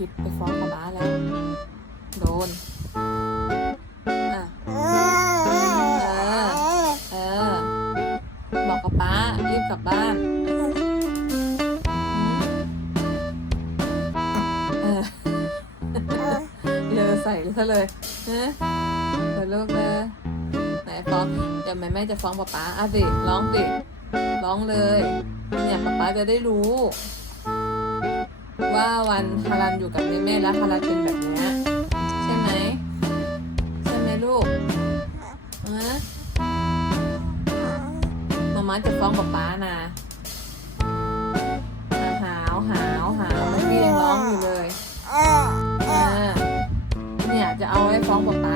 ลิปไปฟ้องกับม้าแล้ว โดน อะ เออ เออ บอกกับป้ารีบกลับบ้าน เออเลอใส่ซะเลยฮะเปิดลูกเลยไหนฟ้องเดี๋ยวแม่แม่จะฟ้องป้าป้าอะสิร้องสิร้องเลย เนี่ยป้าป้าจะได้รู้ ว่าวันฮารันอยู่กับแม่แม่แล้วฮารันเป็นแบบนี้ใช่ไหมใช่ไหมลูกฮะมาม่าจะฟ้องป๊าป๊านะอะหาวหาวหาวเมื่อกี้ยังร้องอยู่เลยเนี่ยจะเอาไว้ฟ้องป๊าป๊า